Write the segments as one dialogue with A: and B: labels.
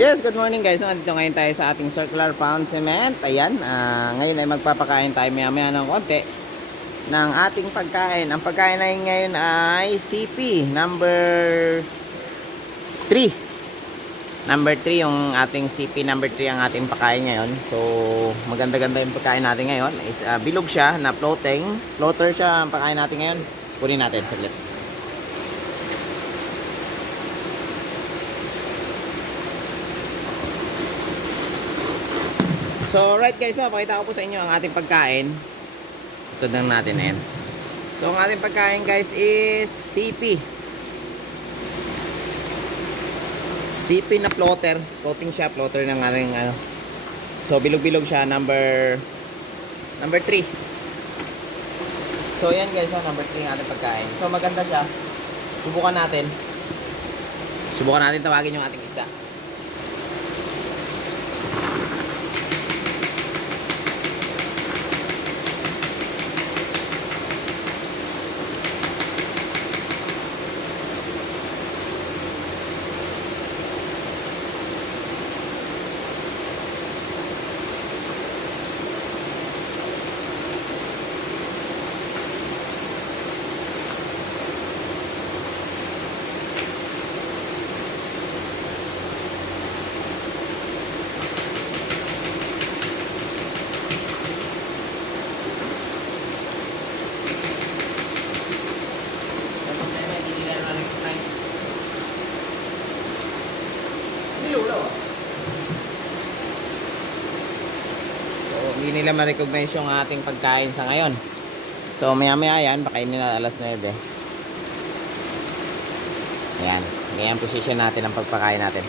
A: Yes, good morning guys. Nandito ngayon tayo sa ating circular pound cement. Ayan, ah, ngayon ay magpapakain tayo maya maya ng konti ng ating pagkain. Ang pagkain na ngayon ay CP number 3. Number 3 yung ating CP number 3 ang ating pagkain ngayon. So, maganda-ganda yung pagkain natin ngayon. Is, ah, bilog siya na floating. Floater siya ang pagkain natin ngayon. Kunin natin saglit. So, right guys, ha, pakita ko po sa inyo ang ating pagkain. Ito lang natin na yan. So, ang ating pagkain guys is CP. CP na floater. Floating siya, floater ng ating ano. So, bilog-bilog siya, number number 3. So, yan guys, ha, number 3 ang ating pagkain. So, maganda siya. Subukan natin. Subukan natin tawagin yung ating isda. Hindi nila ma-recognize yung ating pagkain sa ngayon. So, maya-maya yan, pakainin na alas 9. Ayan. Ganyan position natin ang pagpakain natin.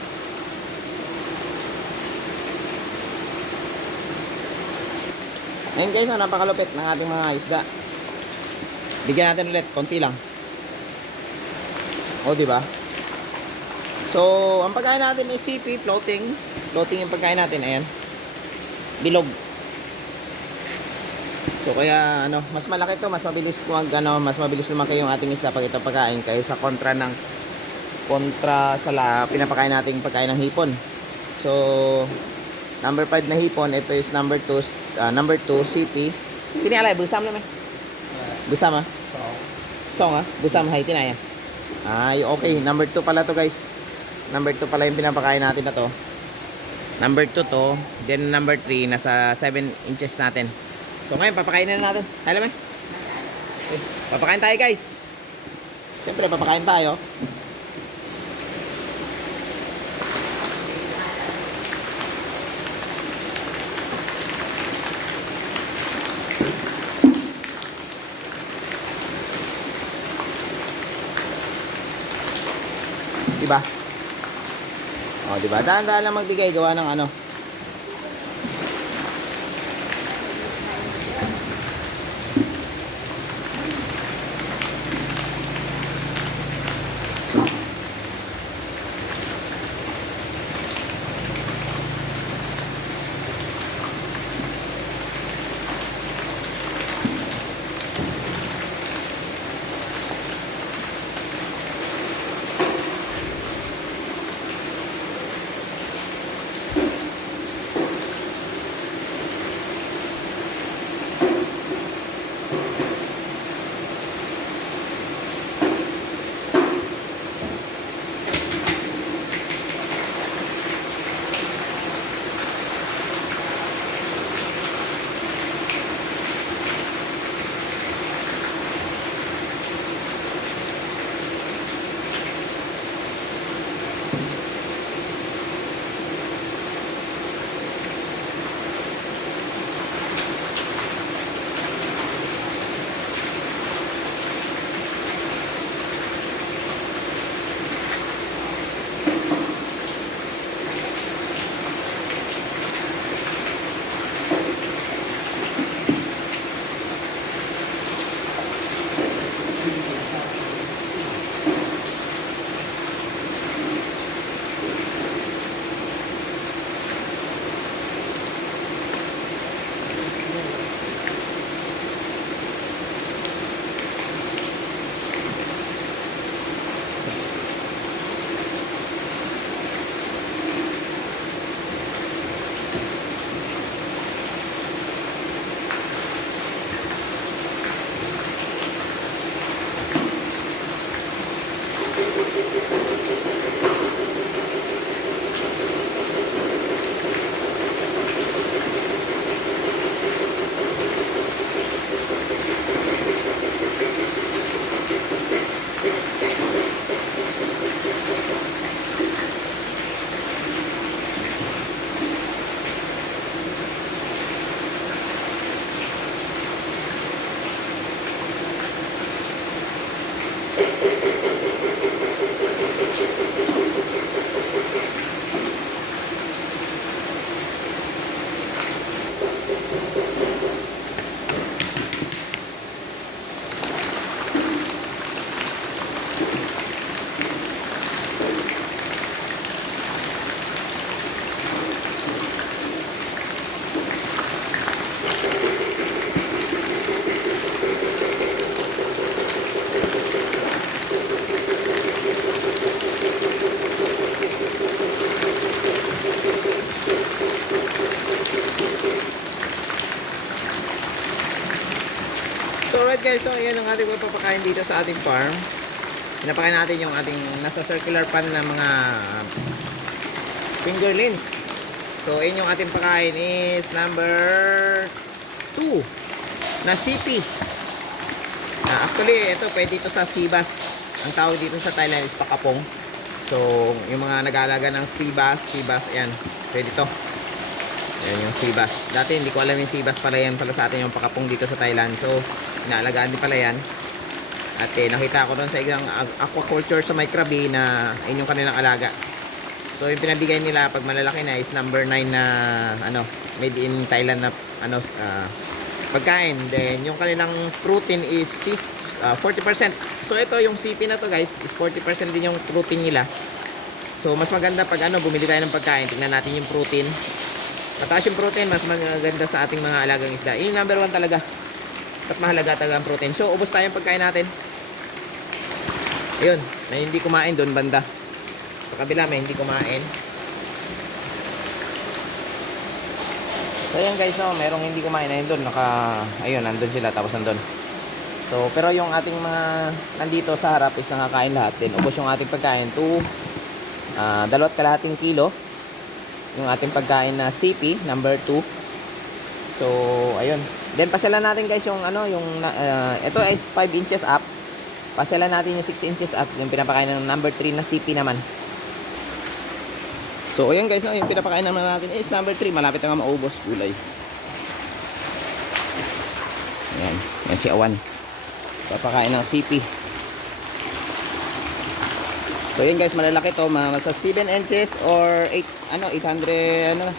A: Ngayon guys, oh, napakalupit ng ating mga isda. Bigyan natin ulit, konti lang. O, di ba? So, ang pagkain natin is CP, floating. Floating yung pagkain natin, ayan. Bilog. So, kaya, ano, mas malaki to, mas mabilis mag, ano, mas mabilis lumaki yung ating isda pag ito pagkain kaysa kontra ng kontra sa la, pinapakain nating pagkain ng hipon. So, number 5 na hipon, ito is number 2, ah, number 2, CP. Tinalay, busam naman. Busam ah. Song ah, busam hay tinaya. Ay, okay. Number 2 pala to guys. Number 2 pala yung pinapakain natin na to. Number 2 to. Then number 3, nasa 7 inches natin. So ngayon, papakainin na natin. Alam mo? Okay. Papakain tayo guys. Siyempre, papakain tayo. Diba? O, diba? Dahan-dahan lang magbigay. Gawa ng ano. Guys, so ayan ang ating papakain dito sa ating farm. Pinapakain natin yung ating nasa circular pan na mga fingerlings. So, ayun yung ating pakain is number 2 na CP. Ah, actually, ito pwede ito sa Sibas. Ang tawag dito sa Thailand is pakapong. So, yung mga nag-aalaga ng Sibas, Sibas, ayan, pwede to. Ayan yung Sibas. Dati hindi ko alam yung Sibas pala yan pala sa atin yung pakapong dito sa Thailand. So, inaalagaan din pala yan. At eh, nakita ko doon sa isang aquaculture sa Micrabe na ayun yung kanilang alaga. So, yung pinabigay nila pag malalaki na is number 9 na ano, made in Thailand na ano ah, pagkain. Then, yung kanilang protein is sis- ah, 40%. So, ito yung CP na to guys, is 40% din yung protein nila. So, mas maganda pag ano, bumili tayo ng pagkain, tingnan natin yung protein. Mataas yung protein, mas maganda sa ating mga alagang isda. Yung number one talaga. At mahalaga talaga ang protein. So, ubos tayo pagkain natin. Ayun, may hindi kumain doon banda. Sa kabila may hindi kumain. So ayan guys, no, merong hindi kumain na yun doon. Naka, ayun, nandun sila, tapos nandun. So, pero yung ating mga nandito sa harap is nakakain lahat din. Ubos yung ating pagkain to ah dalawat kalahating kilo. Yung ating pagkain na CP, number 2. So, ayun. Then, pasyalan natin guys yung ano, yung, ah, ito is 5 inches up. Pasyalan natin yung 6 inches up. Yung pinapakain ng number 3 na CP naman. So, ayan guys, no, yung pinapakain naman natin is number 3. Malapit na nga maubos gulay. Ayan, yan si Awan. Papakain ng CP. So, ayan guys, malalaki to. Mga sa 7 inches or 8, ano, 800, ano na.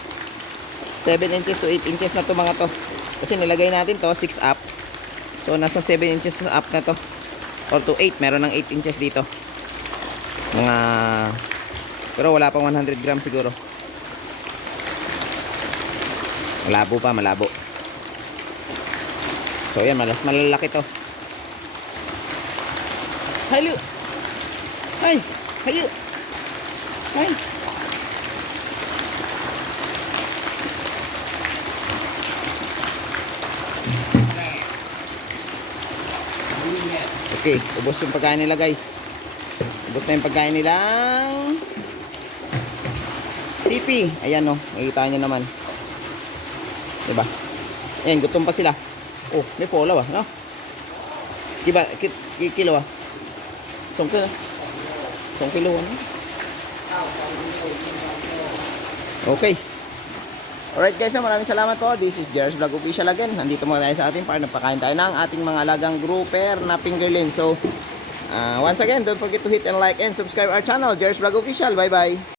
A: 7 inches to 8 inches na to mga to. Kasi nilagay natin to, 6 ups. So, nasa 7 inches up na to. Or to 8, meron ng 8 inches dito. Mga pero wala pang 100 grams siguro. Malabo pa, malabo. So yan, malas malalaki to. Hayo. Ay, hayo. Ay. Okay, ubos yung pagkain nila guys. Ubos na yung pagkain nilang CP. Ayan no, makikita nyo naman. Diba? Ayan, gutom pa sila. Oh, may polaw ah, no? Diba, ki- ki- kilo ah. Isang kilo. Isang kilo ano? Okay. Alright guys, maraming salamat po. This is Jer's Vlog Official again. Nandito muna tayo sa ating par. Nagpakain tayo ng ating mga alagang grouper na fingerling. So, uh, once again, don't forget to hit and like and subscribe our channel, Jer's Vlog Official. Bye-bye.